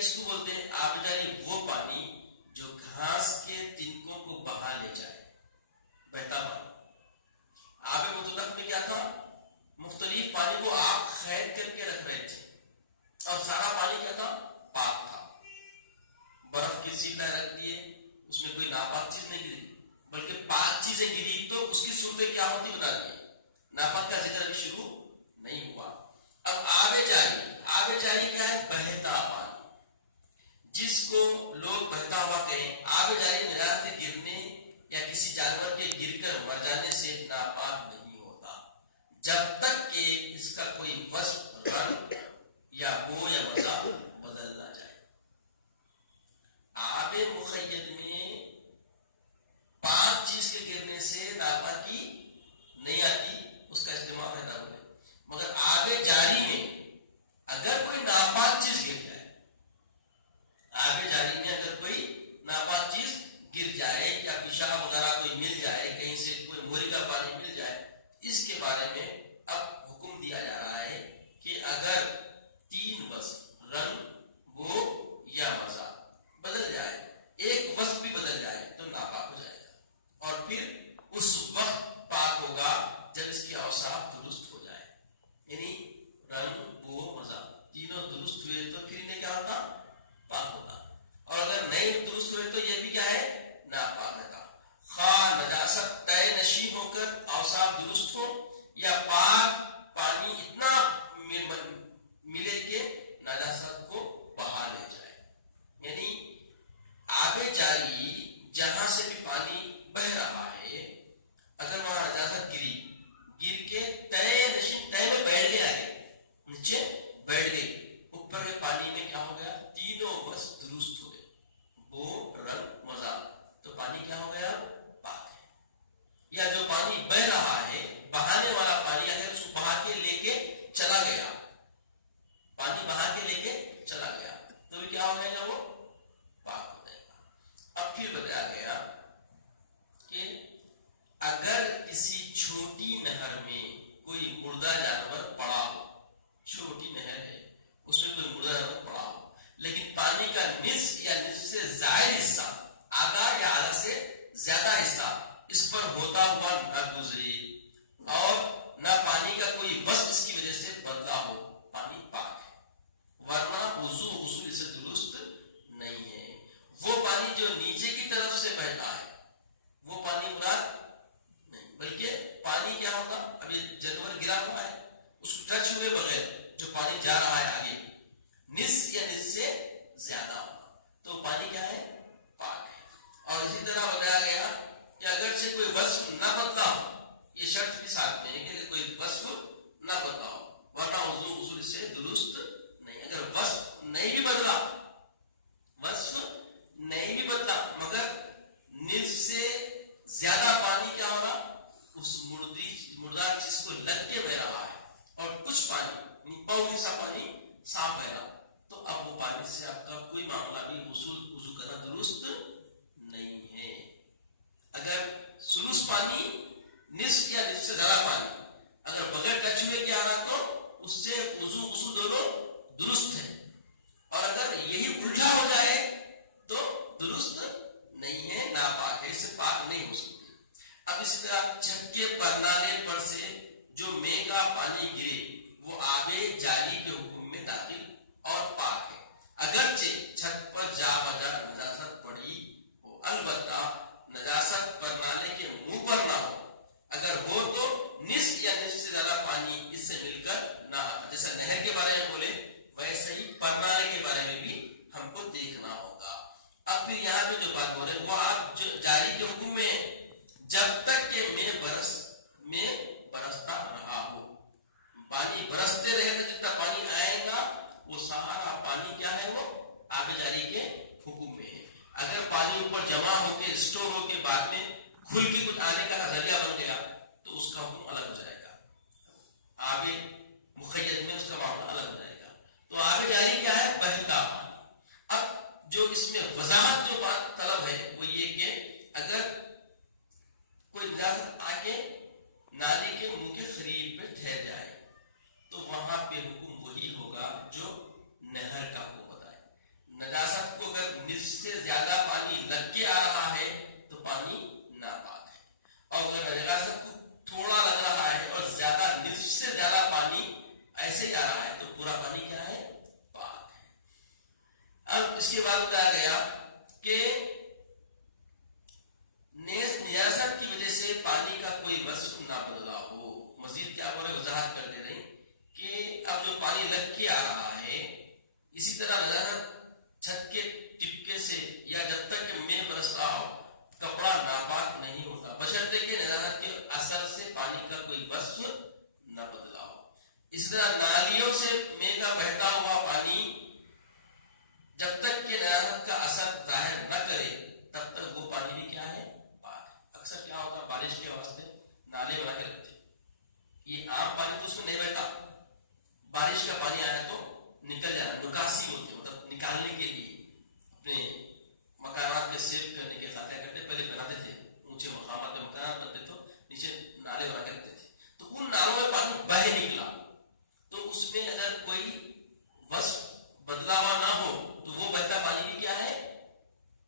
کس کو بولتے ہیں؟ آب جاری وہ پانی جو گھاس کے تنکوں کو بہا لے جائے، بہتا پانی۔ آب مطلق میں کیا تھا؟ مختلف پانی کو آپ قید کر کے رکھ رہے تھے اور سارا پانی کیا تھا؟ پاک تھا۔ برف کی سیل رکھ دیے، اس میں کوئی ناپاک چیز نہیں گری بلکہ پاک چیزیں گری، تو اس کی صورتیں کیا ہوتی بتا دیے، ناپاک کا ذکر ابھی شروع نہیں ہوا۔ اب آب جاری، آب جاری کیا ہے؟ بہتا پانی، جس کو لوگ بہتا ہوا کہیں۔ آب جاری نجات کے گرنے یا کسی جانور کے گر کر مر جانے سے ناپاک نہیں ہوتا جب تک کہ اس کا کوئی وصف، رنگ یا بو یا مزہ بدل نہ جائے۔ آب مخید میں پاک چیز کے گرنے سے ناپاکی نہیں آتی، اس کا استعمال رہتا بولے، مگر آب جاری میں اگر کوئی ناپاک چیز گر جائے، آب جاری میں اگر کوئی ناپاک چیز گر جائے یا پیشاب وغیرہ کوئی مل جائے، کہیں سے کوئی موری کا پانی مل جائے، اس کے بارے میں اب حکم دیا جا رہا ہے کہ اگر تین وصف، رنگ، بو یا مزہ بدل جائے، ایک وصف بھی بدل جائے تو ناپاک ہو جائے گا، اور پھر اس وقت پاک ہوگا جب اس کے اوصاف درست ہو جائے، یعنی رنگ، بو، مزہ تینوں درست ہوئے تو پھر انہیں کیا ہوتا؟ پاک ہوتا، اور اگر نہیں درست ہوئے تو یہ بھی کیا ہے؟ ناپاک رہتا۔ خواہ نجاست طے نشین ہو کر اوصاف درست ہو یا پاک پانی اتنا ملے کہ نجاست کو بہا لے جائے، یعنی آب جاری جہاں سے بھی پانی بہ رہا ہے، اگر وہاں نجاست گری، گر کے طے نشین، طے میں بیٹھ گیا ہے، نیچے بیٹھ گئی، اوپر کے پانی میں کیا ہو گیا؟ تینوں وصف درست ہو گئے، بو، رنگ، مزہ، تو پانی کیا ہو گیا؟ پاک ہے۔ یا جو پانی بہ رہا ہے، بہانے والا پانی، اگر اس کو بہا کے لے کے چلا گیا، پانی بہا کے لے کے چلا گیا تو بھی کیا ہو جائے گا؟ وہ پاک ہو جائے گا۔ اب پھر بتایا گیا کہ اگر کسی چھوٹی نہر میں کوئی مردہ جانور پڑا ہو، چھوٹی نہر ہے اس میں کوئی مردہ جانور پڑا ہو، لیکن پانی کا نصف یا نصف سے زائد حصہ، آدھا یا آدھا سے زیادہ حصہ اس پر ہوتا ہوا نہ گزرے اور نہ پانی کا کوئی وصف اس کی وجہ سے بدلا ہو، پانی پاک ہے، ورنہ وضو غسل اسے درست نہیں ہے۔ وہ پانی جو نیچے کی طرف سے بہتا ہے وہ پانی مراد نہیں، بلکہ پانی کیا ہوتا؟ ابھی جانور گرا ہوا ہے، اس کو ٹچ ہوئے بغیر جو پانی جا رہا ہے آگے، نصف یا نصف سے زیادہ ہوگا تو پانی کیا ہے؟ پاک ہے۔ اور اسی طرح بتایا گیا کہ اگرچہ کوئی وصف نہ بدلا ہو، یہ شرط کے ساتھ میں ہے کہ کوئی وصف نہ بدلا ہو، ورنہ وضو غسل سے درست نہیں۔ اگر وصف نہیں بھی بدلا، وصف نہیں بھی بدلا مگر نصف سے زیادہ پانی کیا ہوگا؟ اس مردار چیز کو لگ کے بہ رہا ہے، اور کچھ پانی، پوری سا پانی صاف بہ رہا، تو اب وہ پانی سے آپ کا کوئی معاملہ بھی وضو کرنا درست نہیں ہے۔ اگر سلوس پانی، نصف یا نصف سے زیادہ پانی اگر بغیر ٹچ ہوئے کیا رہا تو اس سے وضو غسل دونوں درست ہے، اور اگر یہی الٹا ہو جائے تو درست نہیں ہے، ناپاک ہے، اس سے پاک نہیں ہو سکتی۔ اب اسی طرح چھت کے پرنالے پر سے جو مے کا پانی گرے وہ آب جاری کے حکم میں داخل اور پاک ہے، اگرچہ چھت پر جا بجا نجاست پڑی ہو، البتہ نجاست پرنالے کے منہ پر نہ ہو، اگر ہو تو نصف یا نصف سے زیادہ پانی اس سے مل کر نہ آتا۔ جیسا نہر کے بارے میں بولے ویسے ہی پرنالے کے بارے میں بھی ہم کو دیکھنا ہوگا۔ اب پھر یہاں پہ جو بات بول رہے ہیں وہ آپ جاری کے حکم میں جب تک کہ میں برستا رہا ہو، پانی برستے رہے تو جتنا پانی آئے گا وہ سارا پانی کیا ہے؟ وہ آب جاری کے حکم میں ہے۔ اگر پانی اوپر جمع ہو کے اسٹور ہو کے بعد میں کھل کے کچھ آنے کا ذریعہ بن گیا تو اس کا حکم الگ ہو جائے گا، آب مخید میں اس کا معاملہ الگ ہو جائے گا۔ تو آب جاری کیا ہے؟ بہتا پانی۔ اب جو اس میں وضاحت جو بات طلب ہے وہ یہ کہ اگر کوئی نجاست آ کے نالی کے منہ کے قریب پہ ٹھہر جائے تو وہاں پہ حکم وہی ہوگا جو نہر کا حکم بتائے۔ لگ کے آ رہا ہے، اسی طرح نجاست چھت کے ٹپکے سے یا جب تک کہ میں برس رہا ہوں کپڑا ناپاک نہیں ہوتا، بشرطے کہ نجاست کے اثر سے پانی کا کوئی وصف نہ بدلا ہو۔ اسی طرح نالیوں سے میں کا بہتا ہوا پانی جب تک کہ نجاست کا اثر ظاہر نہ کرے تب تک وہ پانی بھی کیا ہے؟ پاک ہے۔ اکثر کیا ہوتا ہے بارش کے واسطے نالے بنا کے رکھتے، یہ عام پانی تو اس میں نہیں بہتا، بارش کا پانی آیا تو نکل جانا، نکاسی ہوتی ہے، مطلب نکالنے کے لیے اپنے مکانات کے سیو کرنے کے ساتھ کیا کرتے، پہلے بناتے تھے اونچے مقامات پہ مکانات بنتے تو نیچے نالے بنا کے رکھتے تھے، تو ان نالوں میں پانی بہہ نکلا تو اس میں اگر کوئی وصف بدلا ہوا نہ ہو تو وہ بہتا پانی بھی کیا ہے؟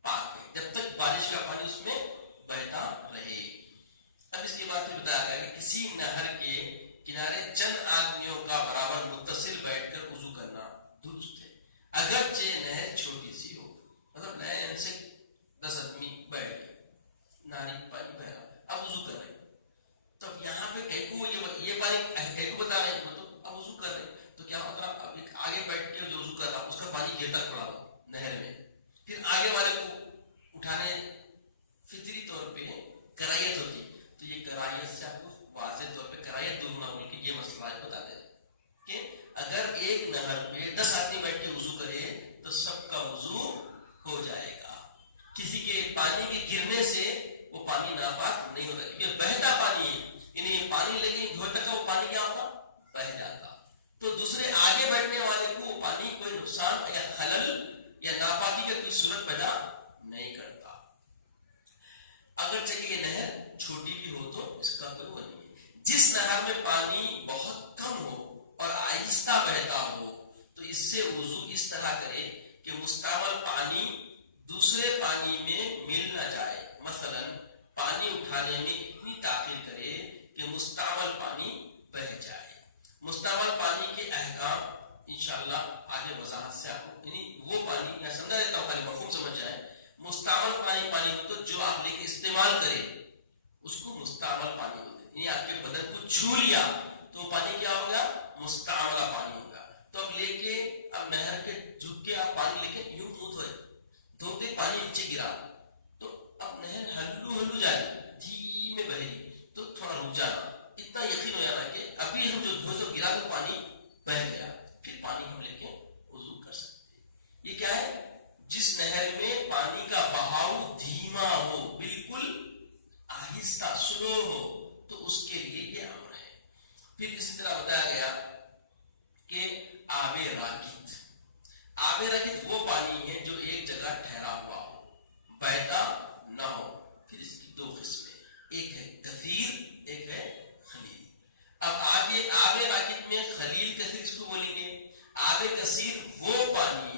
پاک ہے، جب تک بارش کا پانی اس میں بہتا رہے۔ اب اس کے بعد بتایا گیا کہ کسی نہر کے کنارے چند آدمیوں کا برابر متصل بیٹھ کر وضو کرنا درست ہے، اگرچہ نہر چھوٹی سی ہو، مطلب نہر سے 10 آدمی بیٹھ گئے، ناری پانی بہ رہا، اب وضو کر رہے، تب یہاں پہ کئی کو یہ پانی کئی کو بتا رہے ہیں، مطلب اب وضو کر رہے تو کیا مطلب اب ایک آگے بیٹھ کے جو وضو کر رہا اس کا پانی گرتا پڑا نہر میں، پھر آگے والے کو اٹھانے فطری طور پہ کرائیت ہوتی، تو یہ کرائیت سے آپ کو واضح طور پہ کرائیت دور نہ ہونے کی یہ مسئلہ آج بتا دیں کہ اگر ایک نہر پہ 10 آدمی بیٹھ کے وضو کرے تو سب کا وضو ہو جائے گا، کسی کے پانی کے گرنے سے وہ پانی ناپاک نہیں ہوتا، کیونکہ بہتا پانی ہے، یعنی پانی لگے دھوتا کا وہ پانی کیا ہوتا؟ بہ جاتا، تو دوسرے آگے بیٹھنے والے کو وہ پانی کوئی نقصان یا خلل یا ناپاکی کا کوئی صورت پیدا نہیں کرتا، اگرچہ کہ یہ نہر چھوٹی بھی ہو تو اس کا کوئی وہ نہیں ہے۔ جس نہر میں پانی بہت کم ہو اور آہستہ بہتا ہو تو اس سے وضو اس طرح کرے کہ مستعمل پانی دوسرے پانی میں مل نہ جائے، مثلا پانی اٹھانے میں اتنی تاخیر کرے کہ مستعمل پانی بہ جائے۔ مستعمل پانی کے احکام انشاءاللہ آگے وضاحت سے آپ کو، یعنی وہ پانی میں سمجھا دیتا ہوں خالی مفہوم سمجھ جائیں، مستعمل پانی تو جو آپ لے کے استعمال کرے اس کو مستعمل پانی ہوتے ہیں، یعنی آپ کے بدن کو چھو لیا تو وہ پانی کیا ہوگا؟ مستعملہ پانی ہوگا، تو اب لے کے اب نہر کے جھک کے آپ پانی لے کے یوں دھوتے پانی نیچے گرا تو اب نہر ہلو جائے دھیمے بہے تو تھوڑا رک جانا، اتنا یقین ہو جانا کہ ابھی ہم جو دھو گرا تو پانی بہ گیا، پھر پانی ہم لے کے وضو کر سکتے ہیں۔ یہ کیا ہے؟ جس نہر میں پانی کا بہاؤ دھیما ہو، بالکل آہستہ سلو ہو، تو اس کے لیے یہ امر ہے۔ پھر اسی طرح بتایا گیا کہ آب راکد، آب راکد وہ پانی ہے جو ایک جگہ ٹھہرا ہوا ہو، بہتا نہ ہو۔ پھر اس کی 2 قسمیں، ایک ہے کثیر، ایک ہے خلیل۔ اب آگے آب راکد میں خلیل کثیر اس کو بولیں گے، آب کثیر وہ پانی